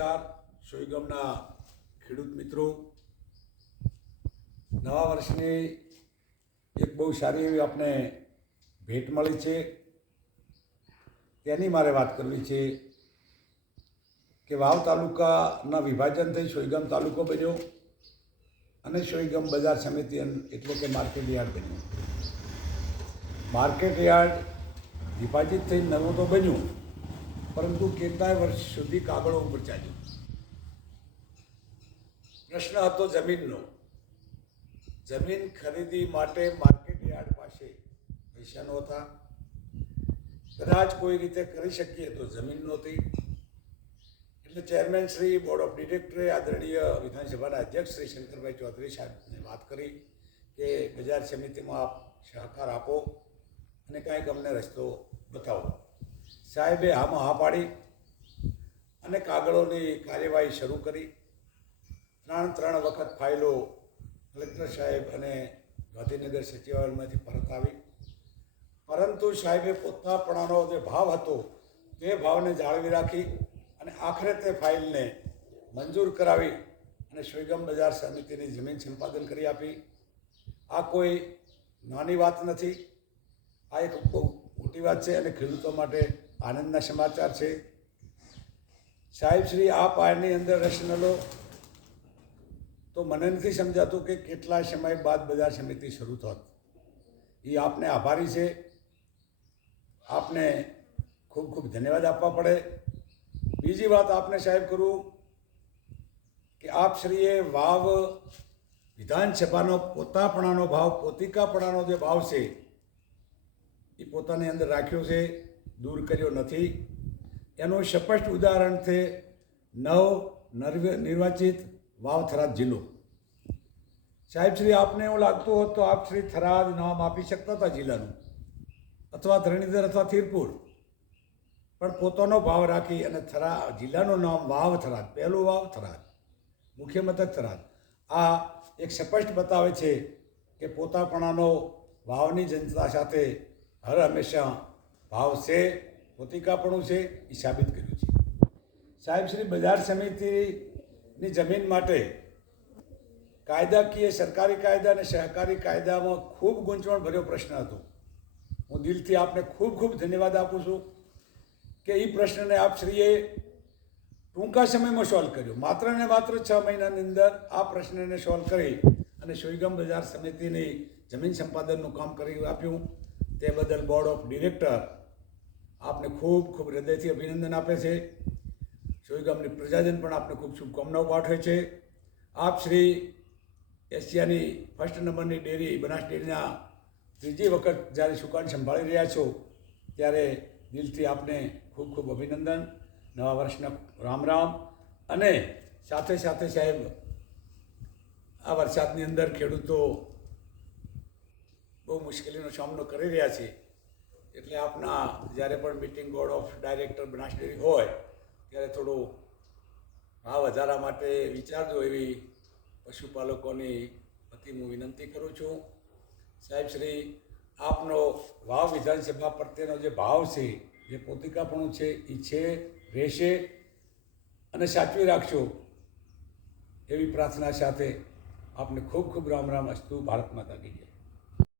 નમસ્કાર સોઈગામના ખેડૂત મિત્રો, નવા વર્ષની એક બહુ સારી એવી આપણે ભેટ મળી છે. તેની મારે વાત કરવી છે કે વાવ તાલુકાના વિભાજન થઈ સોઈગામ તાલુકો બન્યો અને સોઈગામ બજાર સમિતિ એટલે કે માર્કેટ યાર્ડ બન્યું. માર્કેટ યાર્ડ વિભાજિત થઈ નવું તો બન્યું. પરંતુ કેટલાય વર્ષ સુધી કાગળો ઉપર ચાલ્યું. પ્રશ્ન હતો જમીનનો. જમીન ખરીદી માટે માર્કેટ યાર્ડ પાસે પૈસા નહોતા. કદાચ કોઈ રીતે કરી શકીએ તો જમીન નહોતી. એટલે ચેરમેન શ્રી, બોર્ડ ઓફ ડિરેક્ટરે આદરણીય વિધાનસભાના અધ્યક્ષ શ્રી શંકરભાઈ ચૌધરી સાહેબને વાત કરી કે બજાર સમિતિમાં આપ સહકાર આપો અને કાંઈક અમને રસ્તો બતાવો. સાહેબે આમાં હા પાડી અને કાગળોની કાર્યવાહી શરૂ કરી. ત્રણ ત્રણ વખત ફાઇલો કલેક્ટર સાહેબ અને ગાંધીનગર સચિવાલયમાંથી પરત આવી. પરંતુ સાહેબે પોતાપણાનો જે ભાવ હતો તે ભાવને જાળવી રાખી અને આખરે તે ફાઇલને મંજૂર કરાવી અને સોયગમ બજાર સમિતિની જમીન સંપાદન કરી આપી. આ કોઈ નાની વાત નથી. આ એક બહુ મોટી વાત છે અને ખેડૂતો માટે આનંદના સમાચાર છે. સાહેબ, શ્રી આ પાયની અંદર રસ લો. તો મને નથી સમજાતું કે કેટલા સમય બાદ બજાર સમિતિ શરૂ થોત. એ આપને આભારી છે. આપને ખૂબ ખૂબ ધન્યવાદ આપવા પડે. બીજી વાત આપને સાહેબ કરું કે આપ શ્રીએ વાવ વિધાનસભાનો પોતાપણાનો ભાવ, પોતિકાપણાનો જે ભાવ છે એ પોતાની અંદર રાખ્યો છે. દૂર કર્યો નથી. એનું સ્પષ્ટ ઉદાહરણ છે નવ નર્વ- નિર્વાચિત વાવ થરાદ જિલ્લો. સાહેબ, શ્રી, આપને એવું લાગતું હોત તો આપ શ્રી થરાદ નામ આપી શકતા હતા જિલ્લાનું. અથવા ધરણીધર અથવા થીરપુર પણ પોતાનો ભાવ રાખી અને થરા, જિલ્લાનું નામ વાવ થરાદ પહેલું વાવ થરાદ મુખ્ય મથક થરાદ. આ એક સ્પષ્ટ બતાવે છે કે પોતાપણાનો વાવની જનતા સાથે હર હંમેશા ભાવ છે, પોતિકાપણું છે, એ સાબિત કર્યું છે. સાહેબ, શ્રી બજાર સમિતિની જમીન માટે કાયદાકીય, સરકારી કાયદા અને સહકારી કાયદામાં ખૂબ ગૂંચવણ ભર્યો પ્રશ્ન હતો. હું દિલથી આપને ખૂબ ખૂબ ધન્યવાદ આપું છું કે એ પ્રશ્નને આપશ્રીએ ટૂંકા સમયમાં સોલ્વ કર્યો. માત્ર ને માત્ર છ મહિનાની અંદર આ પ્રશ્નને સોલ્વ કરી અને સોઈગમ બજાર સમિતિની જમીન સંપાદનનું કામ કરી આપ્યું. તે બદલ બોર્ડ ઓફ ડિરેક્ટર આપને ખૂબ ખૂબ હૃદયથી અભિનંદન આપે છે. સોઈગામની પ્રજાજન પણ આપને ખૂબ શુભકામનાઓ પાઠવે છે. આપ શ્રી એશિયાની ફર્સ્ટ નંબરની ડેરી, બનાસ ડેરીના ત્રીજી વખત જ્યારે સુકાન સંભાળી રહ્યા છો, ત્યારે દિલથી આપને ખૂબ ખૂબ અભિનંદન. નવા વર્ષના રામ રામ. અને સાથે સાથે સાહેબ, આ વરસાદની અંદર ખેડૂતો બહુ મુશ્કેલીનો સામનો કરી રહ્યા છે. એટલે આપના જ્યારે પણ meeting board of director Banas હોય, ત્યારે થોડું ભાવ વધારા માટે વિચારજો એવી પશુપાલકોની વતી હું વિનંતી કરું છું. સાહેબ શ્રી, આપનો વાવ વિધાનસભા પ્રત્યેનો જે ભાવ છે, જે પોતિકાપણું છે એ છે, રહેશે અને સાચવી રાખશો એવી પ્રાર્થના સાથે આપને ખૂબ ખૂબ રામ રામ. અસ્તુ ભારત માતા કી જય.